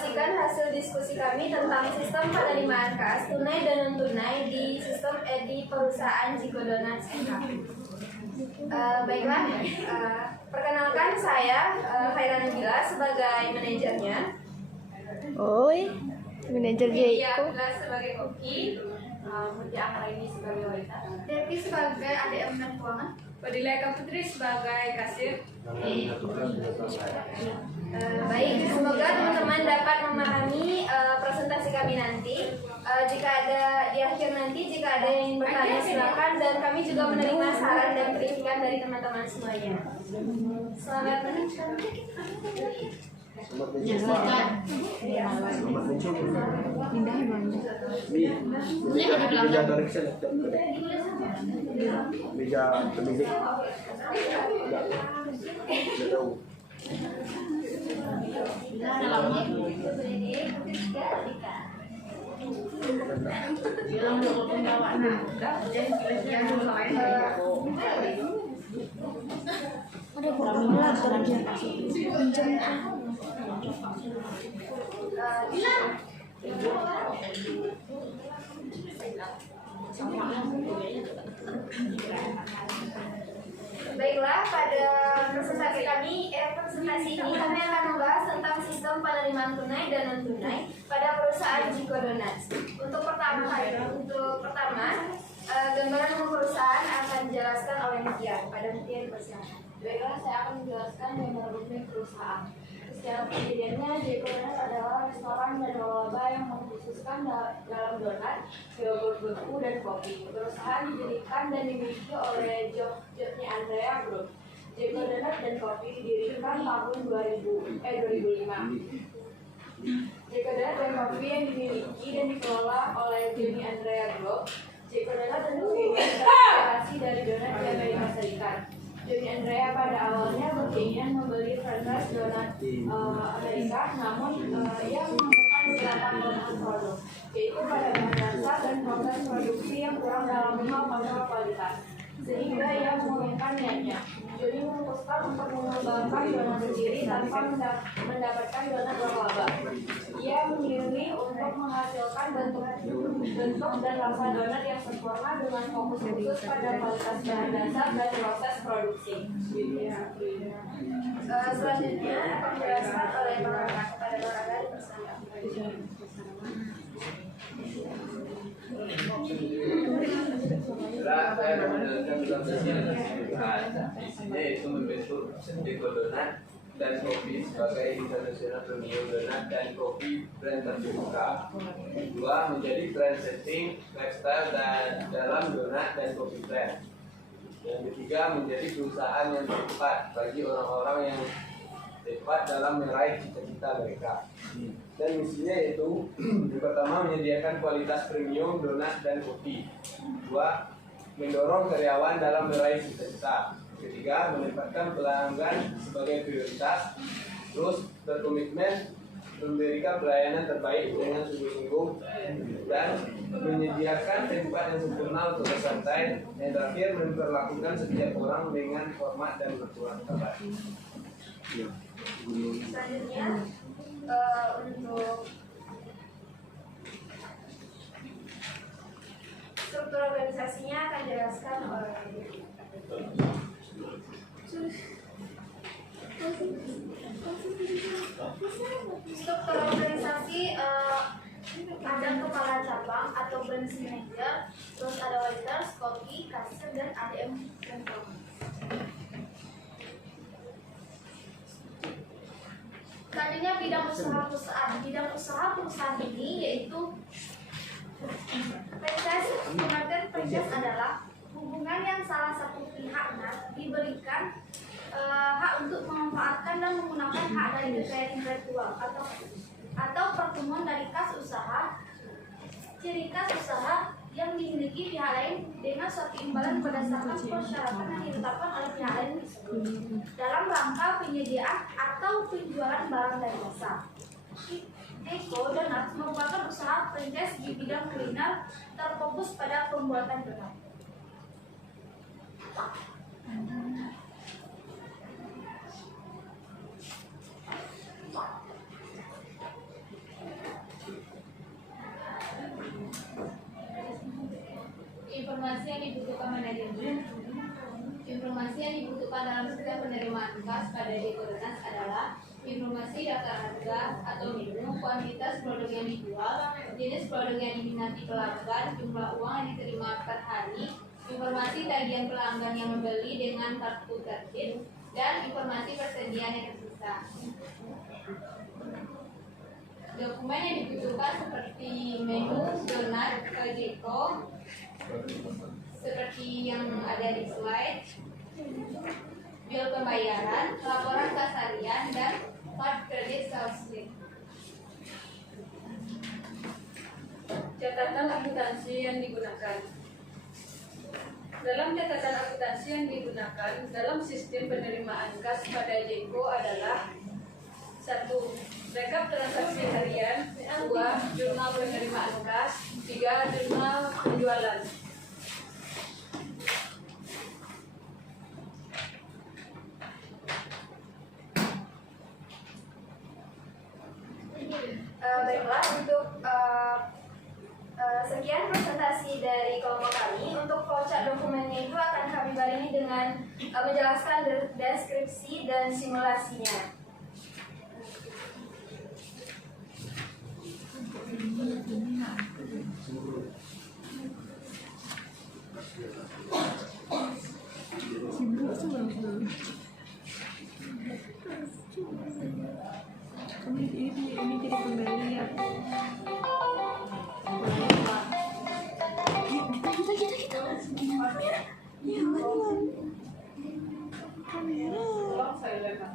menginformasikan hasil diskusi kami tentang sistem penerimaan kas tunai dan non-tunai di sistem di perusahaan Jiko Donuts NK. Baiklah, perkenalkan saya Khaira Nabila sebagai manajernya. Oi, manajer Iya, Jiko. sebagai koki, Mutia Akra ini sebagai waiter, Devi sebagai ADM dan keuangan, Fadila Eka Putri sebagai kasir. Baik, semoga teman-teman dapat memahami presentasi kami nanti. Jika ada di akhir nanti, jika ada yang bertanya silakan, dan kami juga menerima saran dan kritikan dari teman-teman semuanya. Selamat menikmati. Ada kurang Baiklah, pada presentasi ini kami akan membahas tentang sistem penerimaan tunai dan non tunai pada perusahaan Jiko Donuts. Untuk pertama, gambaran umum perusahaan akan dijelaskan oleh Mutia. Pada Mutia dipersilakan. Baiklah, saya akan menjelaskan gambaran umum perusahaan. Secara pendiriannya, Jiko Donuts adalah restoran dan laba yang mengkhususkan dalam donat, yogurt beku, dan kopi. Perusahaan didirikan dan dimiliki oleh Jody Andrea Group. Jiko Donuts dan Kopi didirikan tahun 2005. Jiko Donuts dan Kopi yang dimiliki dan dikelola oleh Jody Andrea Group. Jiko Donuts dan Kopi terinspirasi dari donat di Amerika Serikat. Jody Andrea pada awalnya berkeinginan membeli franchise donat Amerika, namun ia menemukan beberapa kelemahan produk, yaitu pada bahan dasar dan proses produksi yang kurang dalam hal kontrol kualitas, sehingga ia mengurungkan niatnya. Jody memutuskan untuk mengembangkan donat sendiri tanpa mendapatkan donat berlaba. Ia memilih untuk menghasilkan bentuk dan rasa donat yang sempurna dengan fokus khusus pada kualitas bahan dasar dan proses produksi. Selanjutnya akan dijelaskan oleh Bang Raka kepada Bang Raka bersama. Setelah saya menjalankan prosesi dengan keseluruhan, isinya yaitu membentuk Jiko Donat dan Kopi sebagai international premium donat dan kopi brand terbuka. Kedua, menjadi brand setting lifestyle dan dalam donat dan kopi brand. Yang ketiga, menjadi perusahaan yang tepat bagi orang-orang yang tepat dalam meraih cita-cita mereka. Dan misinya yaitu yang pertama menyediakan kualitas premium donat dan kopi. Kedua, mendorong karyawan dalam meraih cita-cita. Ketiga, menempatkan pelanggan sebagai prioritas. Terus berkomitmen memberikan pelayanan terbaik dengan sungguh-sungguh dan menyediakan tempat yang sempurna untuk bersantai. Yang terakhir, memperlakukan setiap orang dengan hormat dan bertuah terbaik. Selanjutnya untuk struktur organisasinya akan dijelaskan oleh struktur organisasi. Ada kepala cabang atau branch manager, terus ada waiters, koki, kasir, dan ADM dan keuangan. Selanjutnya bidang usaha perusahaan ini yaitu franchise. Pengertian franchise adalah hubungan yang salah satu pihaknya diberikan hak untuk memanfaatkan dan menggunakan hak dari kekayaan intelektual atau pertemuan dari kas usaha. Ciri kas usaha yang dimiliki pihak lain dengan suatu imbalan berdasarkan persyaratan yang ditetapkan oleh pihak lain dalam rangka penyediaan atau penjualan barang dan jasa. Jiko Donuts merupakan usaha franchise di bidang kuliner terfokus pada pembuatan donat. dimasukkan dalam sistem penerimaan kas pada Dekodonas adalah informasi daftar harga atau menu, kuantitas produk yang dijual, jenis produk yang diminati pelanggan, jumlah uang yang diterima per hari, informasi tagihan pelanggan yang membeli dengan kartu kredit, dan informasi persediaan yang tersisa. Dokumen yang dibutuhkan seperti menu, donat, Kajeko, seperti yang ada di slide, bill pembayaran, laporan kas harian, dan card credit sales slip. Catatan akuntansi yang digunakan. Dalam catatan akuntansi yang digunakan dalam sistem penerimaan kas pada Jeko adalah 1. Rekap transaksi harian, 2. Jurnal penerimaan kas, 3. Jurnal penjualan. Baiklah, untuk sekian presentasi dari kelompok kami. Untuk flowchart dokumennya itu akan kami barengi dengan menjelaskan deskripsi dan simulasinya. Ini jadi pembeli ya. Kamera. Tolong saya lempar.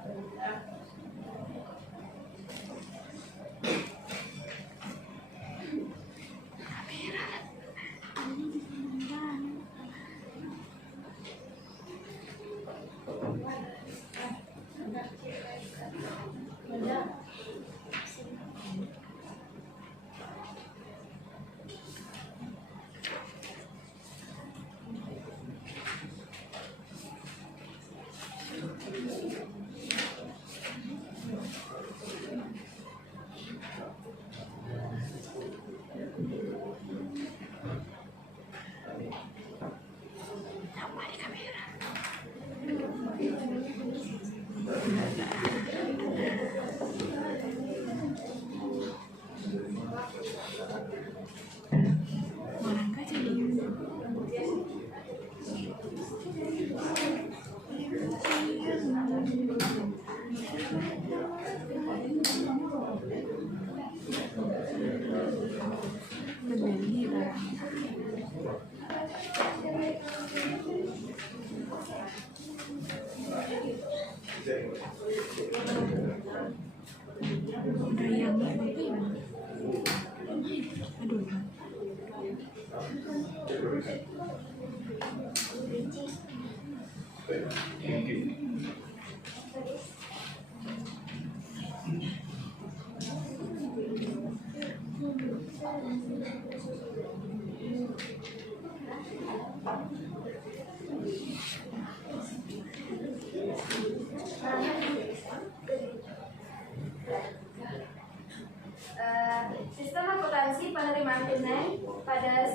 Sistem akuntansi penerimaan tunai pada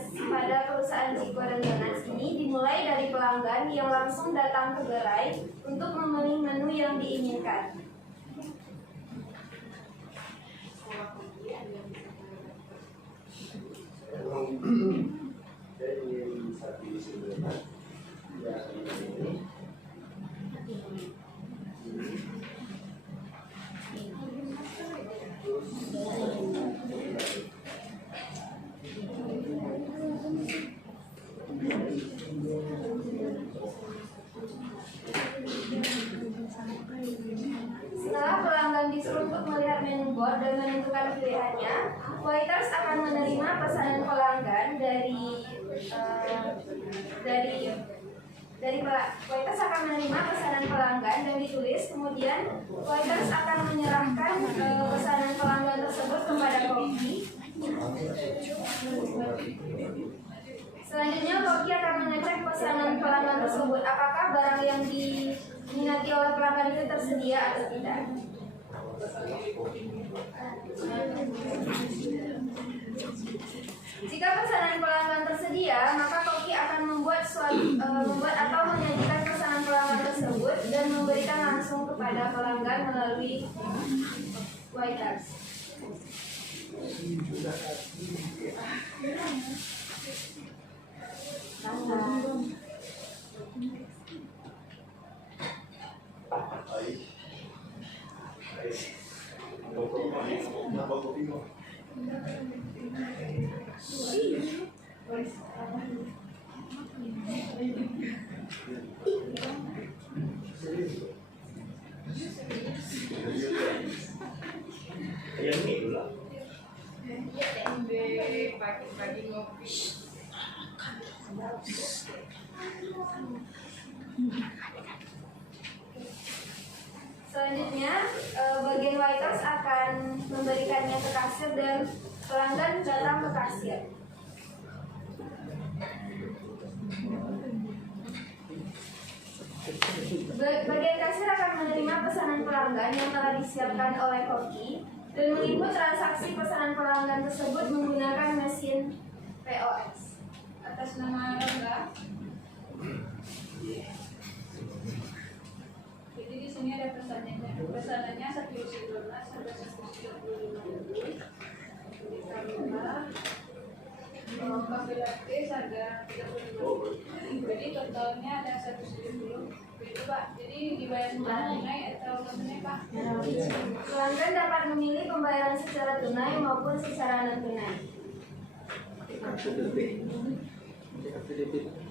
perusahaan Jeko dan Donuts ini dimulai dari pelanggan yang langsung datang ke gerai untuk memilih menu yang diinginkan. Setelah pelanggan disuruh untuk melihat menu board dan menentukan pilihannya, waiters akan menerima pesanan pelanggan waiters akan menerima pesanan pelanggan dan ditulis, kemudian waiters akan menyerahkan pesanan pelanggan tersebut kepada koki. Selanjutnya, koki akan mengecek pesanan pelanggan tersebut, apakah barang yang diminati oleh pelanggan itu tersedia atau tidak. Jika pesanan pelanggan tersedia, maka koki akan membuat atau menyajikan pesanan pelanggan tersebut kepada pelanggan melalui Whiters. Pagi-pagi ngopi. Selanjutnya, bagian waiters akan memberikannya ke kasir dan pelanggan datang ke kasir. Bagian kasir akan menerima pesanan pelanggan yang telah disiapkan oleh koki dan menginput transaksi pesanan pelanggan tersebut menggunakan mesin POS. Atas nama Rangga. Jadi di sini ada pesanannya. Pesanannya 1.12 sampai 1.35. Kafe latte harga 35. Jadi totalnya ada 170. Itu Pak. Jadi dibayar secara tunai atau non tunai Pak? Pelanggan dapat memilih pembayaran secara tunai maupun secara non tunai.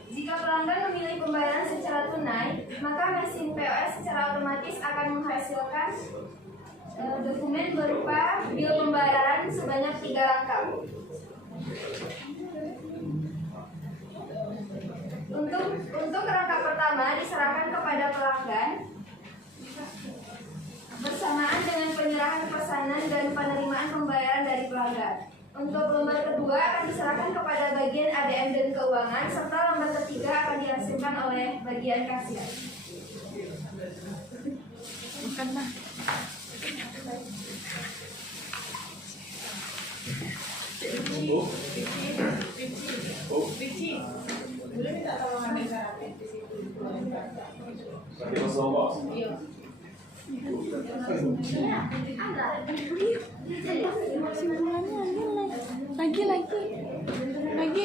Jika pelanggan memilih pembayaran secara tunai, maka mesin POS secara otomatis akan menghasilkan dokumen berupa bil pembayaran sebanyak 3 rangkap. Untuk rangkap pertama diserahkan kepada pelanggan bersamaan dengan penyerahan pesanan dan penerimaan pembayaran dari pelanggan. Untuk lembar kedua akan diserahkan kepada bagian ADM dan keuangan, serta lembar ketiga akan dihasilkan oleh bagian kasir. Makanlah. Boleh minta tolong ambil karapet di situ. Iya. Lagi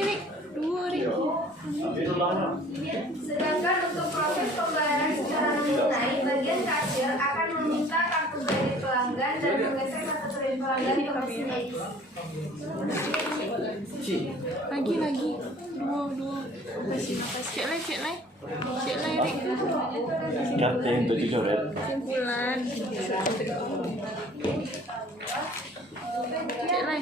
Rik, 2 Rik. Sedangkan untuk proses pembayaran secara non tunai, bagian kasir akan meminta kartu kredit pelanggan dan menggeser kartu kredit pelanggan ke mesin edisi. Lagi 2. Cek lai Rik. Kata yang untuk dicoret. Simpulan. Cek lai.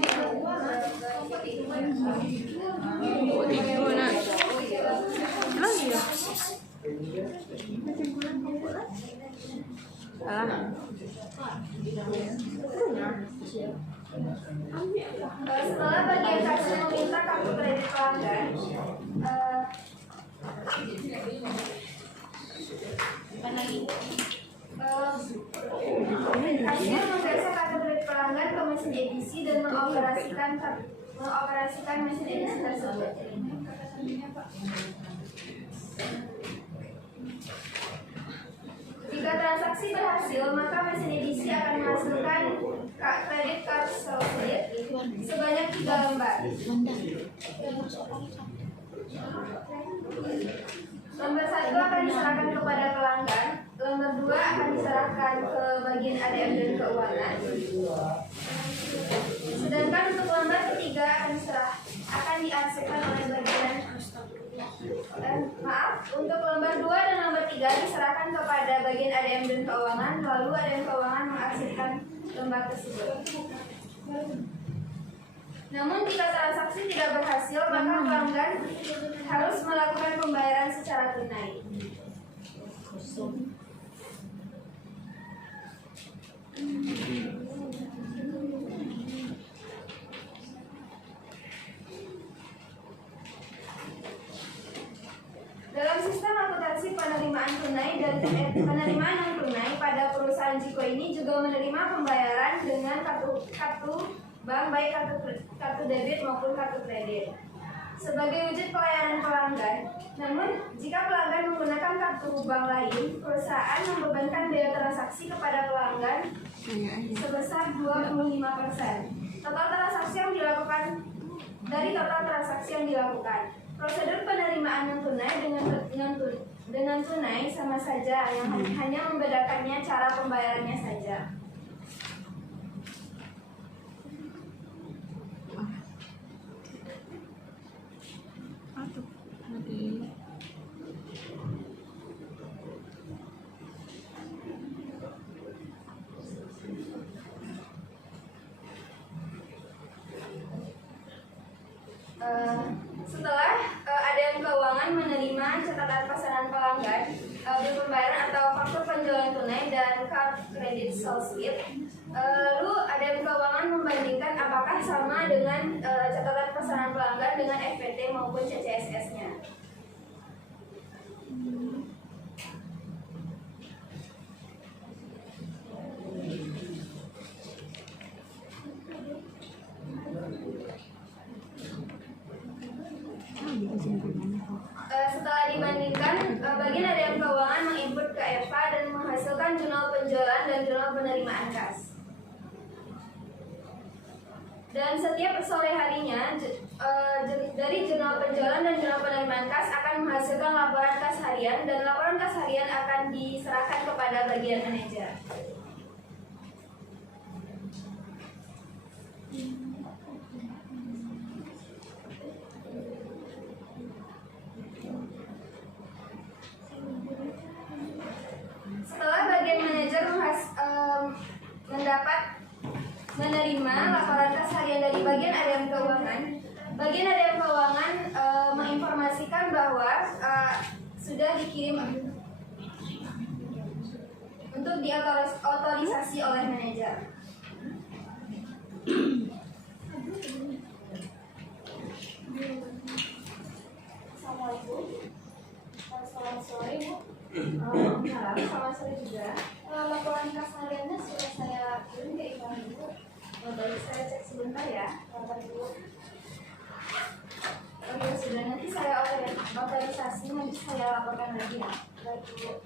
Oh, 3 nak. Lagi ya? Kesimpulan kumpulan. Alah. Setelah bagian kasir meminta kartu kredit pelanggan, kasir menggeser kartu kredit pelanggan ke mesin edisi dan mengoperasikan mesin edisi tersebut. Jika transaksi berhasil, maka mesin edisi akan menghasilkan kredit card selanjutnya sebanyak 3 lembar. Lembar 1 akan diserahkan kepada pelanggan, lembar 2 akan diserahkan ke bagian ADM dan keuangan. Sedangkan untuk lembar ketiga akan dihasilkan oleh bagian untuk lembar 2 dan lembar 3 diserahkan kepada bagian ADM dan keuangan, lalu ADM keuangan mengarsipkan lembar tersebut. Namun jika transaksi tidak berhasil, maka pelanggan harus melakukan pembayaran secara tunai. Dalam sistem akuntansi penerimaan tunai dan penerimaan non tunai pada perusahaan Jiko ini juga menerima pembayaran dengan kartu bank, baik kartu debit maupun kartu kredit. sebagai wujud pelayanan pelanggan. Namun, jika pelanggan menggunakan kartu bank lain, perusahaan membebankan biaya transaksi kepada pelanggan sebesar 25%. Total transaksi yang dilakukan dari total transaksi yang dilakukan. Prosedur penerimaan non tunai dengan tunai sama saja, yang hanya membedakannya cara pembayarannya saja. Setelah ADM keuangan menerima catatan pesanan pelanggan, bill pembayaran atau faktur penjualan tunai dan card credit sales slip, lalu ADM keuangan membandingkan apakah sama dengan catatan pesanan pelanggan dengan FPT maupun CCSS-nya. Setelah dibandingkan, bagian ADM keuangan menginput ke EVA dan menghasilkan jurnal penjualan dan jurnal penerimaan kas. Dan setiap sore harinya, dari jurnal penjualan dan jurnal penerimaan kas akan menghasilkan laporan kas harian, dan laporan kas harian akan diserahkan kepada bagian manajer. Setelah bagian manajer menerima laporan kas harian dari bagian ADM keuangan menginformasikan bahwa sudah dikirim untuk diotorisasi oleh manajer. Assalamualaikum. Selamat sore, Bu. Selamat sore juga. Laporan kas hariannya sudah saya kirim ke Ibu. Baik, saya cek sebentar ya, Bapak Ibu. Oke, sudah, nanti saya otorisasi, nanti saya laporkan lagi ya. Baik, Bu.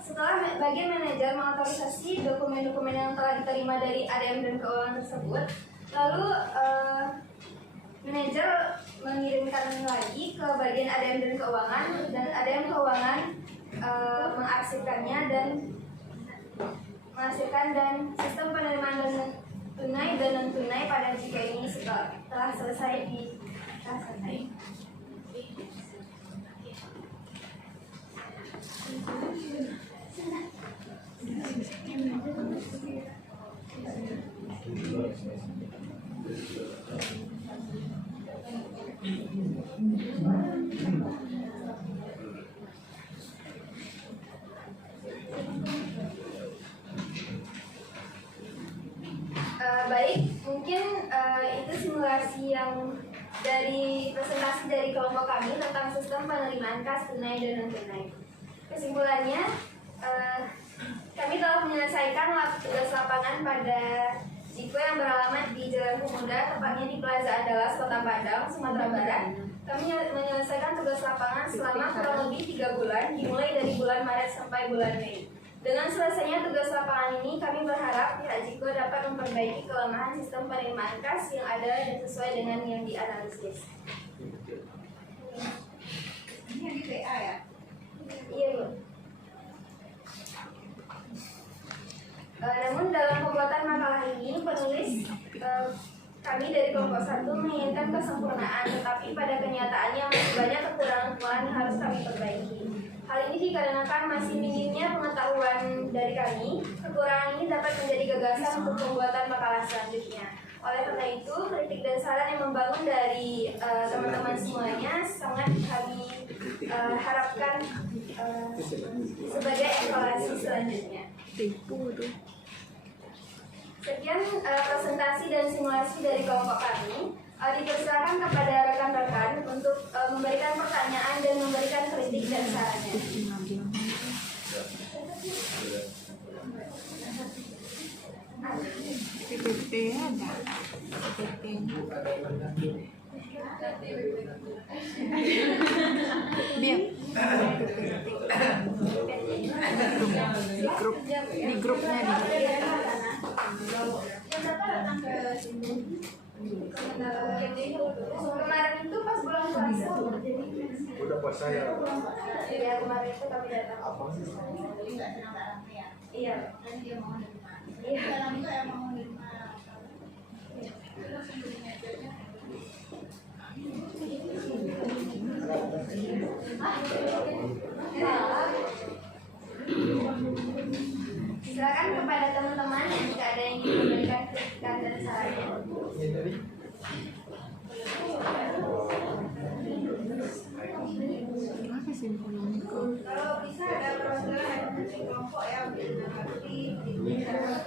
Setelah bagian manajer mengotorisasi dokumen-dokumen yang telah diterima dari ADM dan keuangan tersebut, lalu manajer mengirimkan lagi ke bagian ADM dan ADM keuangan mengarsipkannya dan menghasilkan dan sistem penerimaan dan tunai dan non tunai pada jika ini telah selesai baik, mungkin itu simulasi yang dari presentasi dari kelompok kami tentang sistem penerimaan kas tunai dan non tunai. Kesimpulannya, kami telah menyelesaikan tugas lapangan pada Jiko yang beralamat di Jalan Pemuda, tepatnya di Plaza Andalas, Kota Padang, Sumatera Barat. Kami menyelesaikan tugas lapangan selama kurang lebih 3 bulan, dimulai dari bulan Maret sampai bulan Mei. Dengan selesainya tugas lapangan ini, kami berharap pihak Jiko dapat memperbaiki kelemahan sistem penerimaan kas yang ada dan sesuai dengan yang dianalisis. Ini yang di TA ya? Iya, Bu. Namun dalam pembuatan makalah ini, penulis kami dari kelompok 1 menginginkan kesempurnaan, tetapi pada kenyataannya masih banyak kekurangan-kekurangan yang harus kami perbaiki. Hal ini dikarenakan masih minimnya pengetahuan dari kami. Kekurangan ini dapat menjadi gagasan untuk pembuatan makalah selanjutnya. Oleh karena itu, kritik dan saran yang membangun dari teman-teman semuanya sangat kami harapkan sebagai evaluasi selanjutnya. Sekian presentasi dan simulasi dari kelompok kami. Dipersilakan kepada rekan-rekan untuk memberikan pertanyaan dan memberikan kritik dan sarannya. PPT ada. PPT. Biar di grupnya Kemarin itu pas bulan puasa. Udah puasa ya. Iya, kemarin itu kami datang. Iya. Silakan kepada teman-teman jika ada yang ingin memberikan kritikan dan sarannya. apa sih Kalau bisa ada perwakilan dari kelompok yang aktif di bisa sama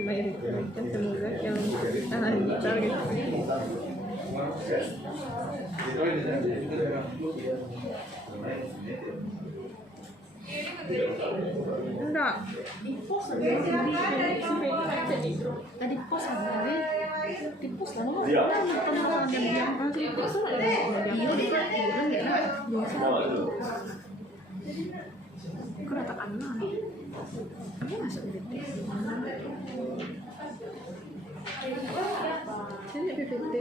mereka semoga yang lancar gitu. Enggak. Di pos tadi pos ada di pos kan Iya. di pos aku ratakan lah ini masuk BPT ini BPT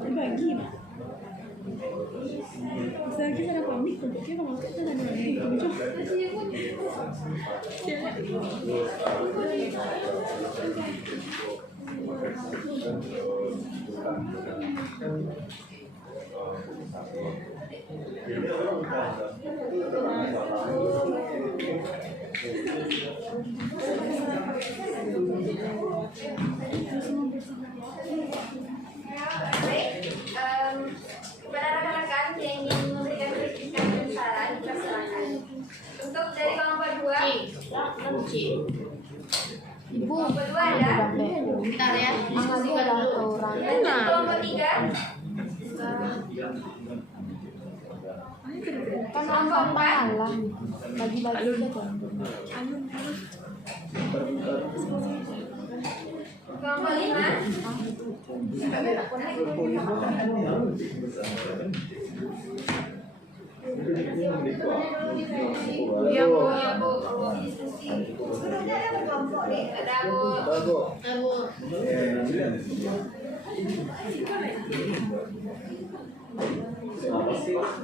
dibagi bisa lagi ada komik bentuknya kalau kita ada lagi kepada rekan-rekan yang ingin memberikan kritikan dan saran, silakan. Untuk dari kelompok 2, Ibu, kelompok 2 ada. bentar ya. Diskusi dulu. Lanjut kelompok 3. Kan Kelompok 4. bagi-bagi Kelompok 5. Iya Bu. Ada Bu.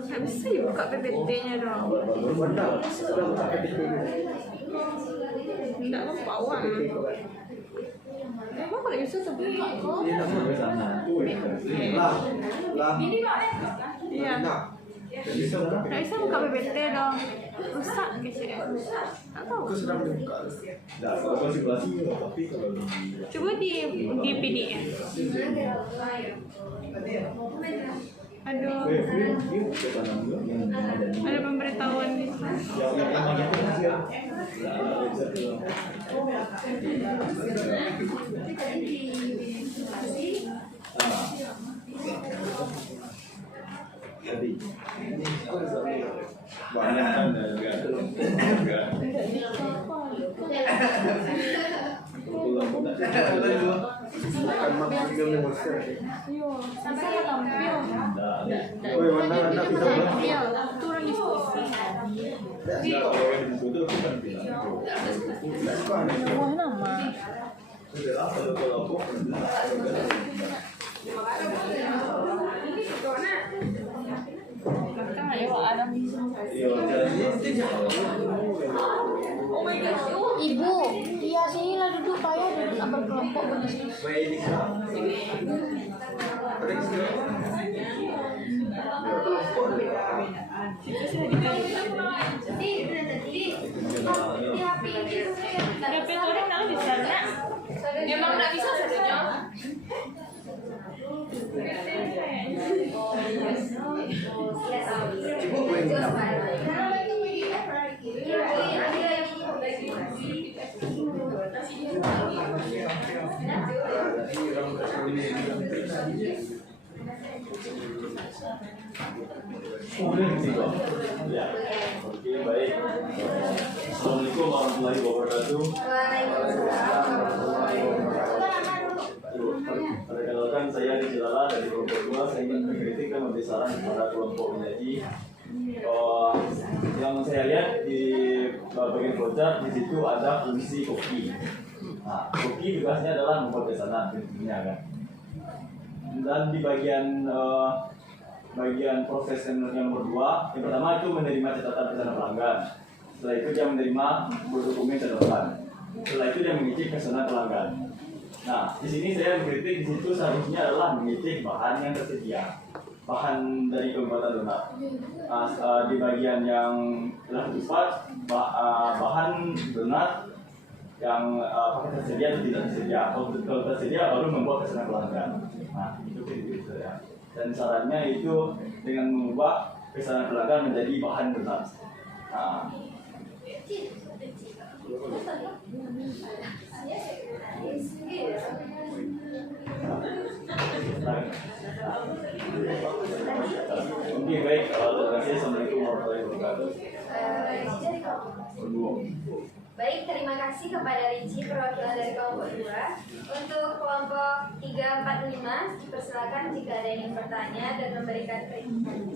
Nggak bisa ya buka PPT-nya dong. Enggak mau bawa. Emang kalau bisa terbuka kok. Iya. Nggak bisa buka PPT dong. Rusak kayaknya. Nggak tahu. Coba di PDF. Aduh. Ada pemberitahuan di sana. Turun diskusi. Sebuah nama. Ibu, iya sinilah duduk payah duduk berkelompok berdiskusi. Ada orang dalam Ya, oke baik. Assalamualaikum warahmatullahi wabarakatuh. Perkenalkan saya Rizky Lala dari kelompok 2. Saya ingin mengkritik dan memberi saran kepada kelompok menjadi yang saya lihat di bagian flowchart di situ ada fungsi koki. Nah, koki tugasnya adalah membuat pesanan tentunya kan. Dan di bagian proses yang nomor 2, yang pertama itu menerima catatan pesanan pelanggan. Setelah itu dia menerima dokumen catatan. Setelah itu dia mengicip pesanan pelanggan. Nah, di sini saya mengkritik di situ seharusnya adalah mengicip bahan yang tersedia, bahan dari pembuatan donat. Di bagian yang telah tepat, bahan donat yang apakah tersedia atau tidak tersedia. Kalau tersedia baru membuat pesanan pelanggan. Nah, itu kritik saya. Dan sarannya itu dengan mengubah pesanan pelanggan menjadi bahan donat. Nah, oke baik, terima kasih. Assalamualaikum warahmatullahi wabarakatuh. Baik, terima kasih kepada Ricci, perwakilan dari kelompok 2. Untuk kelompok 3, 4, 5, dipersilakan jika ada yang ingin bertanya dan memberikan kritikan.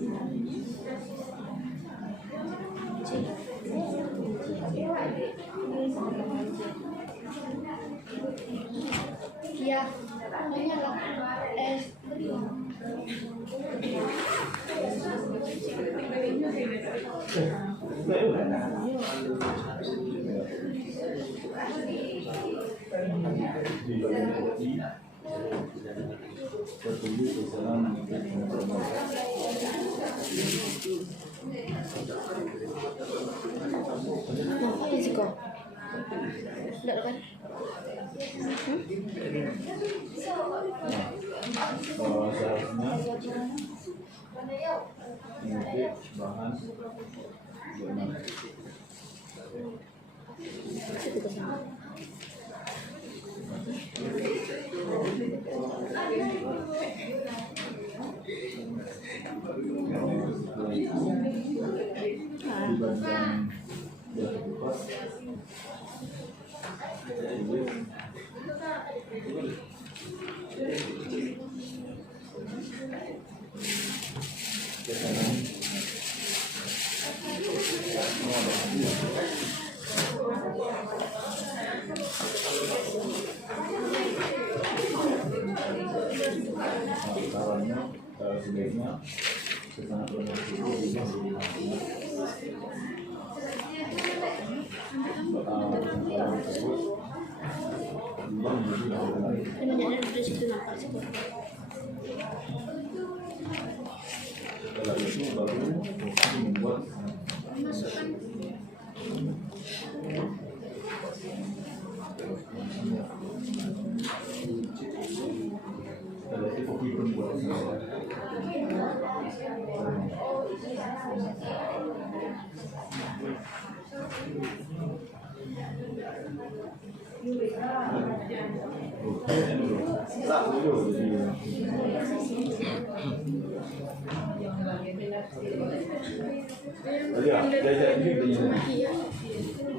Iya, namanya lah. Ngapain sih kok? Enggak kan? Seharusnya mengutip bahan donat. Di bagian kupas sarannya sebaiknya pesanan pelanggan itu Namanya ada di situ nampak sih kok. setelah itu baru membuat Masukkan. setelah itu kopi pun buat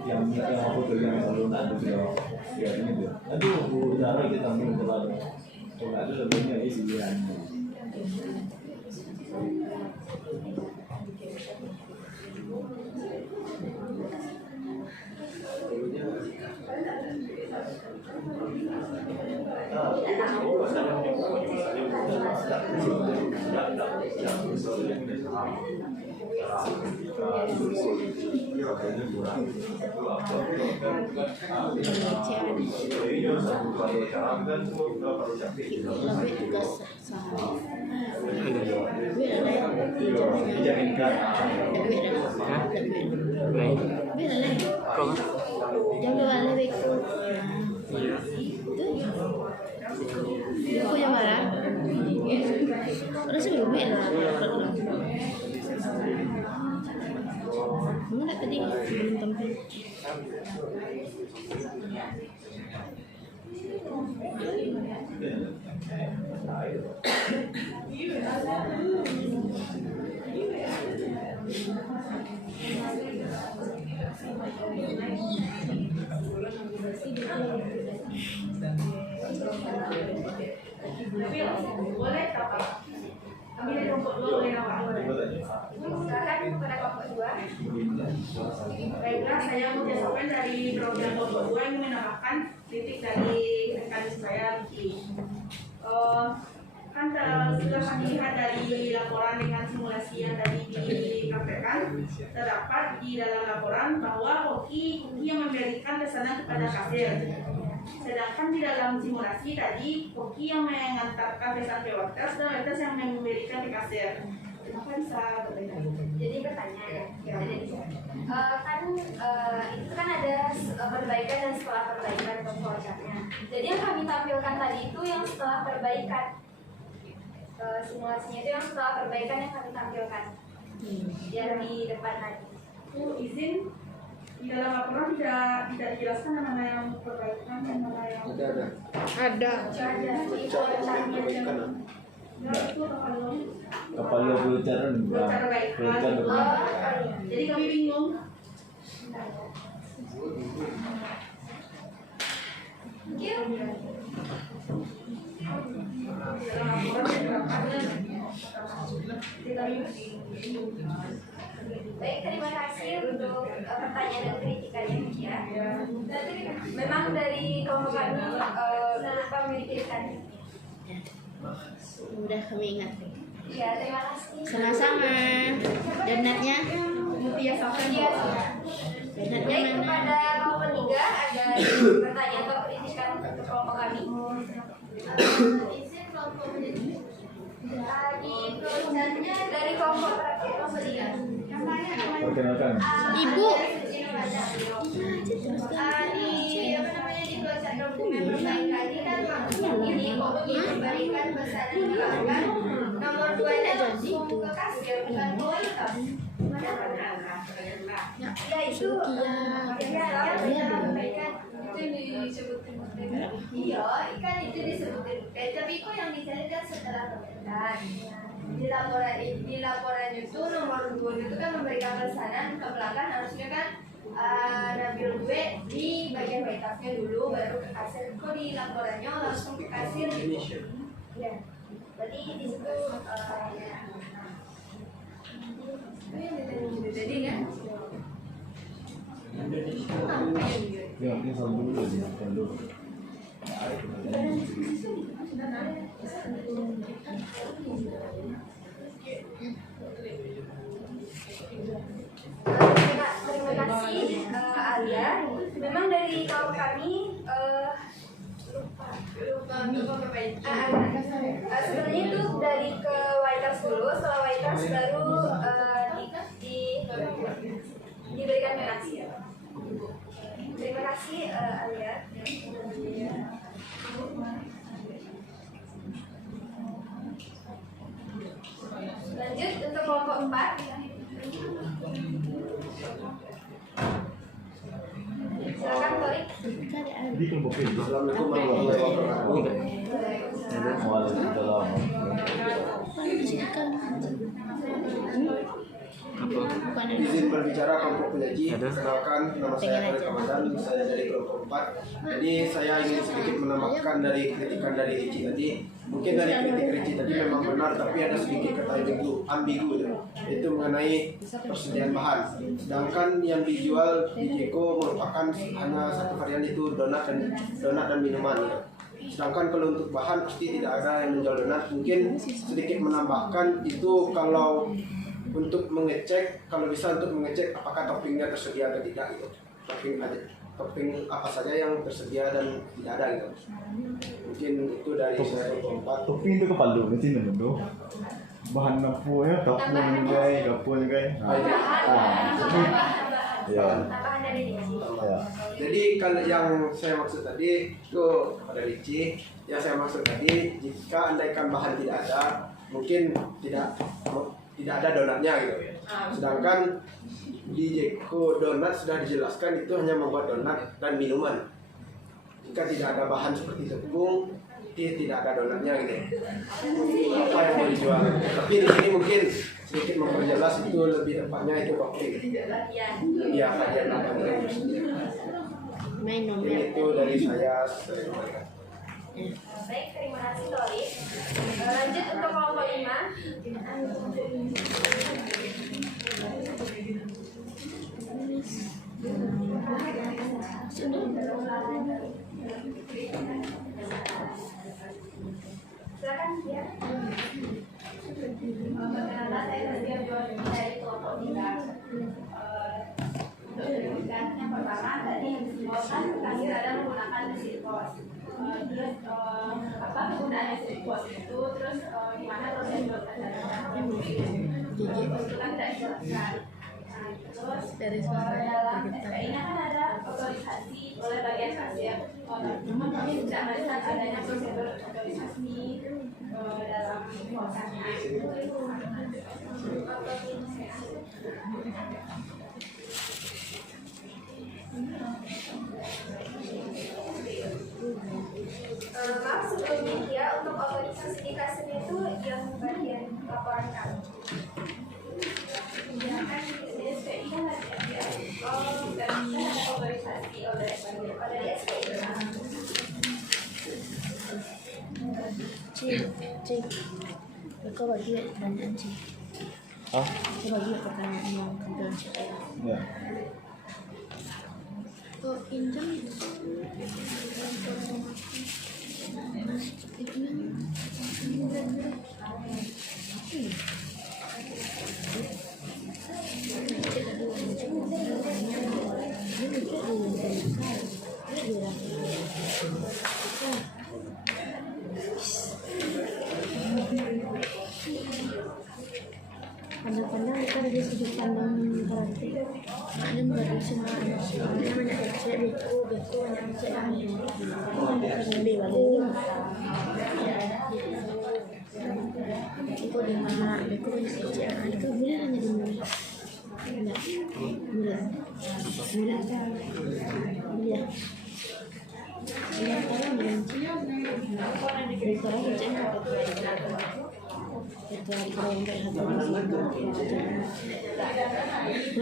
yang aku pegang kalau nak ada ya ini tu. Aduh, cara kita ambil terlalu. Kalau ada lebihnya isi dia. Aku yang marah. Orang sih lebih lah. tadi belum tampil. Boleh apa? Ambil kelompok 2 boleh apa? Silakan kepada kelompok 2. Baiklah, saya mengucapkan dari program kelompok 2 yang menambahkan kritik dari rekan saya Vicky. Kan sudah kami lihat dari laporan dengan simulasi yang tadi dikabarkan, terdapat di dalam laporan bahwa hoki yang memberikan pesanan kepada kasir. Sedangkan di dalam simulasi tadi hoki yang mengantarkan pesan ke waiters dan waiters yang memberikan ke kasir. Kenapa bisa berbeda? Jadi bertanya ya. Itu kan ada perbaikan dan setelah perbaikan kompornya. Jadi yang kami tampilkan tadi itu yang setelah perbaikan. Simulasinya itu yang setelah perbaikan yang kami tampilkan. Yang di depan tadi. Izin di dalam laporan tidak dijelaskan mana yang perbaikan dan mana yang Ada. Kapal lo pelucaran jadi kami bingung. Baik, terima kasih untuk pertanyaan dan kritikannya ya. Memang dari kelompok kami lupa memikirkan. Udah kami ingat. Ya, terima kasih. Sama-sama. Donatnya? Iya, Donatnya baik, mana? kepada kelompok 3 ada pertanyaan atau kritikan untuk kelompok kami. Izin kelompok di tulisannya dari kelompok terakhir kelompok 3. Perkenalkan. Ibu. Di tulisan dokumen perbaikan ini kan ini hoki memberikan pesanan ke pelanggan. Nomor 2 nya langsung ke kasir bukan ke waiters. Ya itu itu disebutkan iya ikan itu disebutkan tapi kok yang dicari kan setelah perbaikan di laporan itu nomor 2 itu kan memberikan pesanan ke pelanggan harusnya kan ngambil gue di bagian waitersnya dulu baru ke kasir kok di laporannya langsung ke kasir gitu ya berarti di situ jadi kan Ya, ini sambung dulu. Terima kasih Alia. Memang dari kelompok kami sebenarnya itu dari ke waiters dulu, setelah waiters baru diberikan reaksi. Terima kasih Alia. Lanjut untuk kelompok 4. Silakan Torik. Di kelompok ini. Assalamualaikum warahmatullahi wabarakatuh. Waalaikumsalam. Izin berbicara kelompok penyaji. Perkenalkan, nama saya Farid Ramadan, saya dari kelompok 4. Jadi saya ingin sedikit menambahkan dari kritikan dari Ricci tadi. Mungkin dari kritik Ricci tadi memang benar, tapi ada sedikit kata ambigu itu mengenai persediaan bahan. Sedangkan yang dijual di Jeko merupakan hanya satu varian itu donat dan minuman. Sedangkan kalau untuk bahan pasti tidak ada yang menjual donat. Mungkin sedikit menambahkan itu kalau untuk mengecek, kalau bisa untuk mengecek apakah toppingnya tersedia atau tidak gitu. Topping apa saja yang tersedia dan tidak ada gitu. Mungkin itu dari saya keempat. Topping itu kepala lu, nanti nunggu. Bahan napu ya, kapun guys, ya. Ya. Jadi kalau yang saya maksud tadi itu pada Ricci, yang saya maksud tadi jika andaikan bahan tidak ada, mungkin tidak ada donatnya gitu. Sedangkan di Jeko donat sudah dijelaskan itu hanya membuat donat dan minuman. Jika tidak ada bahan seperti tepung, tidak ada donatnya gitu. Apa yang mau dijual? Tapi di sini mungkin sedikit memperjelas itu lebih tepatnya itu kopi. Iya, bagian apa Main nomor. Ini itu dari saya. Baik, terima kasih Tori. Lanjut untuk kelompok 5. Silakan ya. Perkenalkan, saya Nadia dari kelompok 3. Untuk pendidikan yang pertama tadi yang disebutkan kami ada menggunakan mesin pos. Terus apa penggunaan mesin pos itu, terus gimana proses pelajaran itu kan tidak dijelaskan. Terus dalam SPI-nya kan ada otorisasi oleh bagian kasir. Teman-teman kami tidak melihat adanya prosedur otorisasi dalam posnya. Maaf sebelumnya ya, untuk otorisasi di kasir itu yang bagian laporan kami. Ya kan di SPI kan ada dan ada otorisasi oleh SPI. Cik. Kau bagi pertanyaan Cik. Hah? Kau bagi pertanyaan yang kedua Cik. Ya. Kau pinjam pandang-pandang kita dari sudut pandang karate maknanya mengerti semua maknanya banyak cek beku banyak cek aneh lebih balik itu di mana beku banyak cek aneh itu boleh hanya di mana enggak boleh iya kalau mencari dari sekarang cek itu kalau enggak aja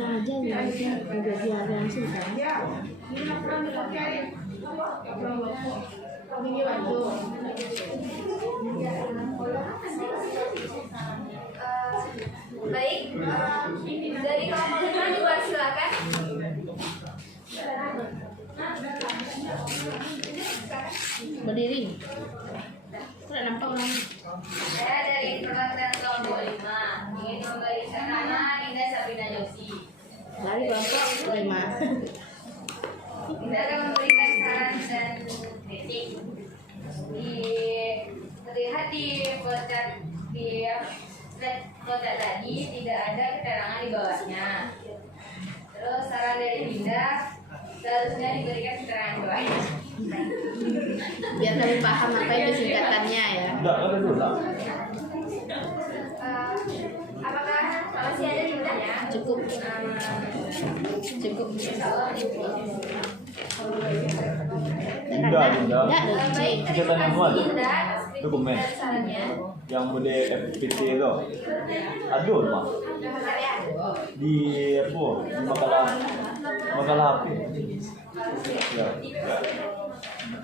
nanti udah biar langsung kan Baik, dari kelompok 5 juga silakan. berdiri tidak nampak orang. Saya dari perwakilan kelompok 5 ingin memberikan nama Linda Sabina Yosi. Dari kelompok 5 Linda akan memberikan saran dan kritik. Terlihat di slide kotak tadi tidak ada keterangan di bawahnya. Terus saran dari Linda seharusnya diberikan keterangan di bawahnya. biar kami paham apa itu singkatannya ya. Enggak, ada dulu lah. Apakah masih ada Linda ya? Cukup. Enggak. Baik, terima Singkatan yang kasih mana? Linda atas kritik Dokumen. dan sarannya. Yang mode FPT itu. Aduh, mah. Bentar ya. Di apa? Di makalah apa? Ya.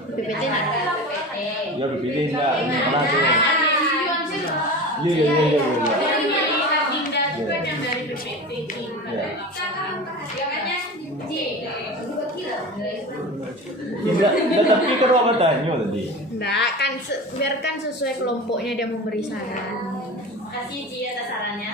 PPT nak Ya PPT enggak, makalah tuh. Iya. Tidak, tapi kan apa tanya tadi? enggak kan biarkan sesuai kelompoknya dia memberi saran. Kasih Ci atas sarannya.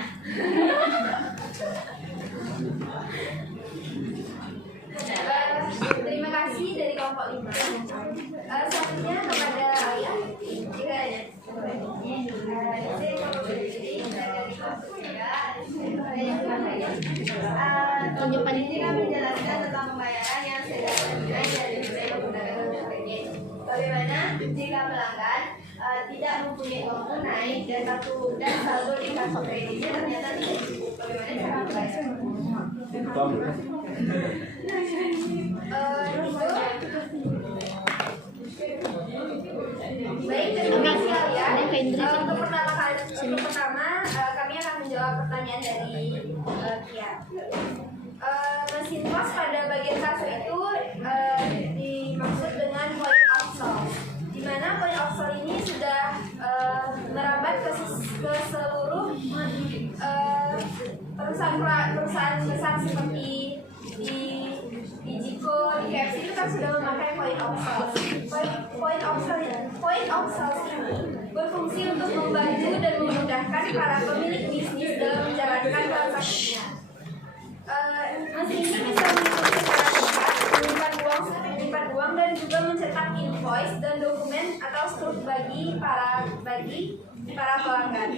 Terima kasih dari kelompok 5. Selanjutnya kepada Ayah. Jika ada Jika menjelaskan tentang pembayaran yang sudah dimulai dari saya menggunakan kredit. Bagaimana jika pelanggan tidak mempunyai uang tunai dan saldo di kartu kreditnya ternyata tidak cukup? Bagaimana cara membayar? Baik, terima kasih kalian. Untuk pertama kami akan menjawab pertanyaan dari Kia. Mesin pos pada bagian kasur itu dimaksud dengan point of sale, di mana point of sale ini sudah merambat ke seluruh perusahaan besar seperti di Jiko, di KFC itu kan sudah memakai point of sale. Point of sale ini berfungsi untuk membantu dan memudahkan para pemilik bisnis dalam menjalankan transaksinya. Mesin ini bisa menyimpan uang dan juga mencetak invoice dan dokumen atau struk bagi para pelanggan.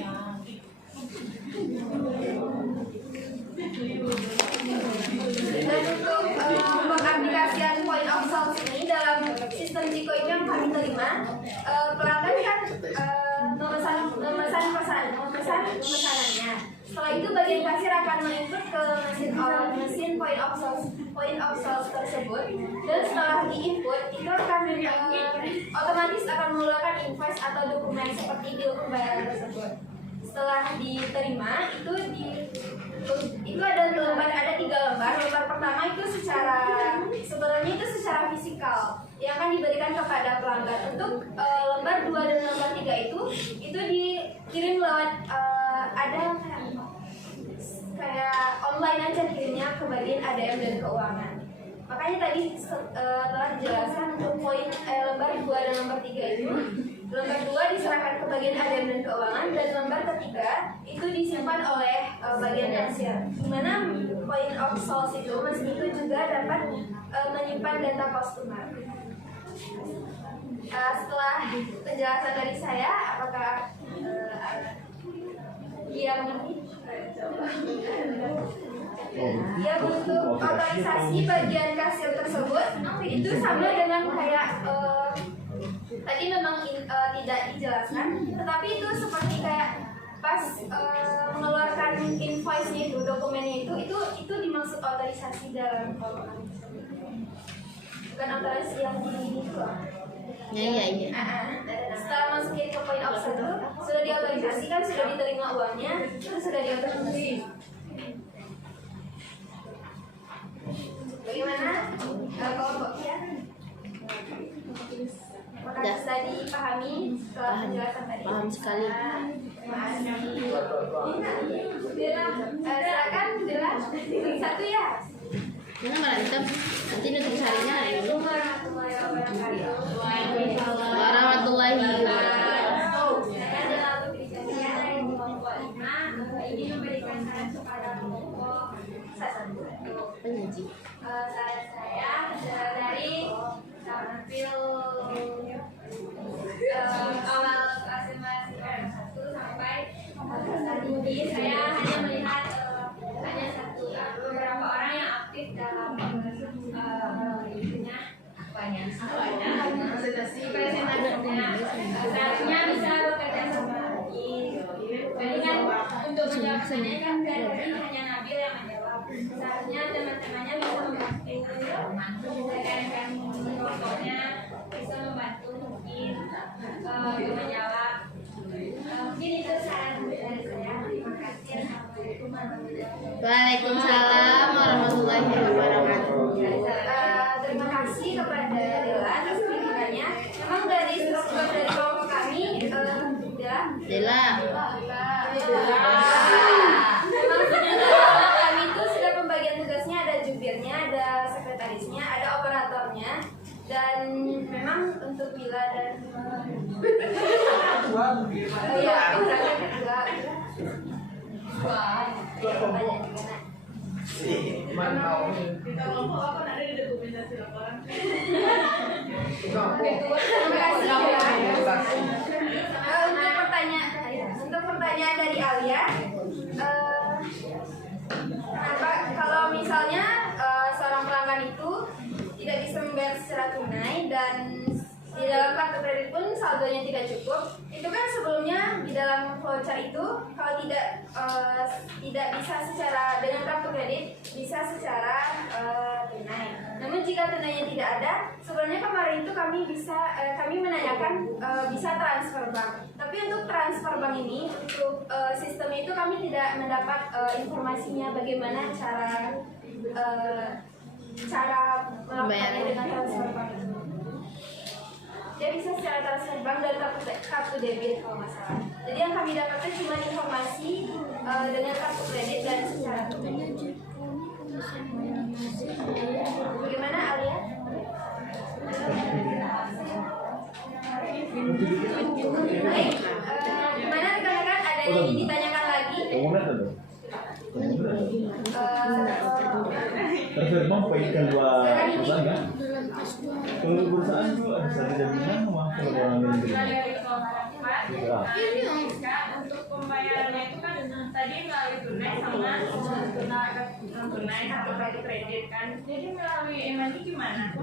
Dan untuk pengaplikasian point of sale ini dalam sistem Jiko ini yang kami terima, pelanggan kan memesan pesanannya. Setelah itu bagian kasir akan menginput ke mesin point of sale tersebut, dan setelah diinput itu akan otomatis akan mengeluarkan invoice atau dokumen seperti bill pembayaran tersebut. Setelah diterima itu ada 3 lembar. Lembar pertama itu sebenarnya secara fisikal yang akan diberikan kepada pelanggan. Untuk lembar 2 dan lembar 3 itu dikirim lewat ada kayak online aja kirimnya ke bagian ADM dan keuangan. Makanya tadi telah dijelaskan untuk poin lembar 2 dan lembar 3 itu, lembar 2 diserahkan ke bagian ADM dan keuangan, dan lembar ketiga itu disimpan oleh bagian kasir. Dimana point of sale itu mesin itu juga dapat menyimpan data customer. Setelah penjelasan dari saya, apakah dia mengerti? Ya, untuk otorisasi bagian kasir tersebut itu sama dengan kayak tadi memang tidak dijelaskan, tetapi itu seperti kayak pas mengeluarkan invoice-nya itu, dokumennya itu dimaksud otorisasi dalam bukan otorisasi yang di itu. Iya. Setelah masukin ke point of sale sudah diotorisasi kan, sudah diterima uangnya, itu sudah diotorisasi. Bagaimana kelompok ya? Apakah bisa dipahami setelah penjelasan tadi? Paham sekali. Silakan jelas. Satu ya. Mana merantem? Nanti nutrisarinya ada dulu. Warahmatullahi wabarakatuh. Ini memberikan saran kepada kelompok Penyaji. saran saya dari tampil awal kelas 1 sampai saat ini saya hanya melihat hanya beberapa orang yang aktif dalam presentasinya. Seharusnya bisa bekerja sama lagi. Jadi kan untuk menjawab pertanyaan kan tadi hanya Nabil yang menjawab. Seharusnya teman-temannya bisa membantu menyelesaikan fotonya, bisa membantu mungkin menjawab. Mungkin itu saran dari saya. Terima kasih. Waalaikumsalam warahmatullahi wabarakatuh. Terima kasih kepada Dela atas kritikannya. Memang dari struktur dari kelompok kami, Dela. Memang kelompok kami itu sudah pembagian tugasnya, ada jubirnya, ada sekretarisnya, ada operatornya, dan memang untuk Bila dan Kelompok apa ada di dokumentasi laporan? Untuk pertanyaan dari Alia, kenapa kalau misalnya seorang pelanggan itu tidak bisa membayar secara tunai dan di dalam kartu kredit pun saldonya tidak cukup, itu kan sebelumnya di dalam voucher itu kalau tidak bisa secara dengan kartu kredit, bisa secara tunainya tidak ada, sebenarnya kemarin itu kami menanyakan bisa transfer bank. Tapi untuk transfer bank ini, untuk sistemnya itu kami tidak mendapat informasinya bagaimana cara melakukannya dengan transfer bank. Dia bisa secara transfer bank dan kartu debit kalau nggak salah. Jadi yang kami dapatkan cuma informasi dengan kartu kredit dan secara tunai. Bagaimana Alia? Baik, gimana rekan-rekan, ada yang ingin ditanyakan lagi? Terserah baikkan dua perusahaan kan? Kalau perusahaan itu ada satu jaminan sama kalau orang lain untuk pembayarannya itu kan tadi melalui tunai sama non tunai atau kartu kredit kan. Jadi melalui e-money gimana?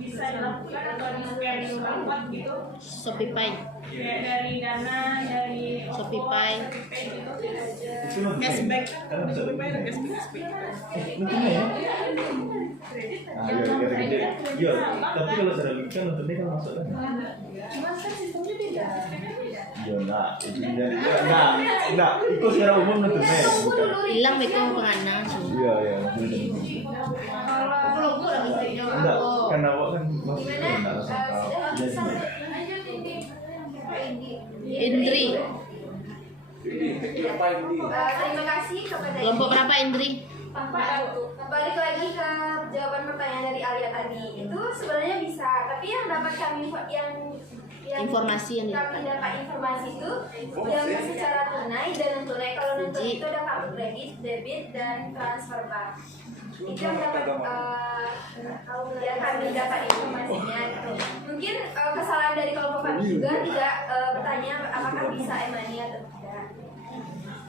Bisa dilakukan atau di-scan di tempat gitu? Shopify. Kayak dari Dana, dari Shopify. gitu. Cashback. Shopify atau cashback? Nontonnya ya? Ah, iya, tapi kalau sudah bikin nontonnya kan masuk kan? Cuma kan sistemnya beda. Iya, nah, ikut secara umum nontonnya. Hilang itu penganang. Iya. Enggak, karena awak kan masuk ke dalam Indri. Terima kasih kepada Kelompok berapa Indri? Balik lagi ke jawaban pertanyaan dari Alia tadi, itu sebenarnya bisa, tapi yang dapat kami Informasi yang kami dapat informasi itu yang secara tunai dan non tunai. Kalau non tunai itu ada kartu kredit, debit, dan transfer bank. Itu yang dapat kami dapat informasinya. Gitu. Mungkin kesalahan dari kelompok kami juga tidak bertanya apakah bisa e-money atau tidak.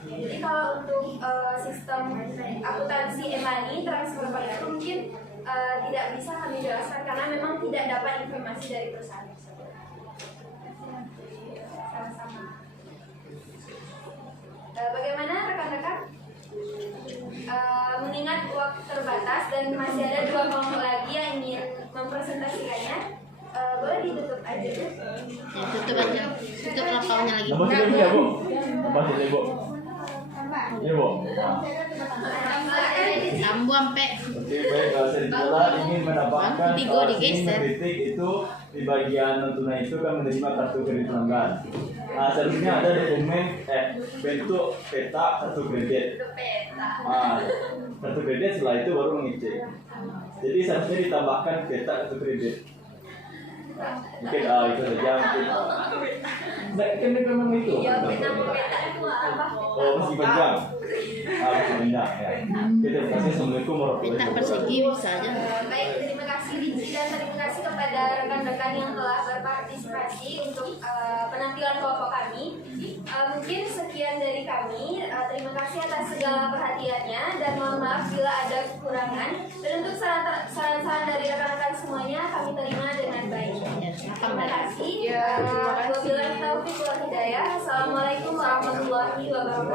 Jadi kalau untuk sistem akuntansi e-money transfer bank itu mungkin tidak bisa kami jelaskan karena memang tidak dapat informasi dari perusahaan tersebut. Sama-sama. Bagaimana rekan-rekan? Mengingat waktu terbatas dan masih ada 2 kelompok lagi yang ingin mempresentasikannya, boleh ditutup aja. Ya, tutup aja. Tutup laptopnya lagi. Nama sudah ya, Bu? Apa sudah, Bu? Iya, Bu. Ambu sampai. Oke, baik. Serigala ingin mendapatkan kritik itu di bagian non tunai itu kan menerima kartu kredit pelanggan. Nah, seharusnya ada dokumen bentuk peta kartu kredit. Kartu kredit setelah itu baru mengecek. Jadi seharusnya ditambahkan peta kartu kredit. Mungkin itu saja mungkin. Nah, kan memang itu. Oh, masih panjang. Masih panjang ya. Kita kasih assalamualaikum warahmatullahi Peta persegi bisa aja. Baik, terima kasih Rinci dan terima kasih kepada rekan-rekan yang telah berpartisipasi untuk penampilan kelompok kami. Mungkin sekian dari kami. Terima kasih atas segala perhatiannya dan mohon maaf bila ada kekurangan. Dan untuk saran-saran dari rekan-rekan semuanya kami terima dengan baik. Terima kasih. Wabillahi taufiq wal hidayah. Assalamualaikum warahmatullahi wabarakatuh.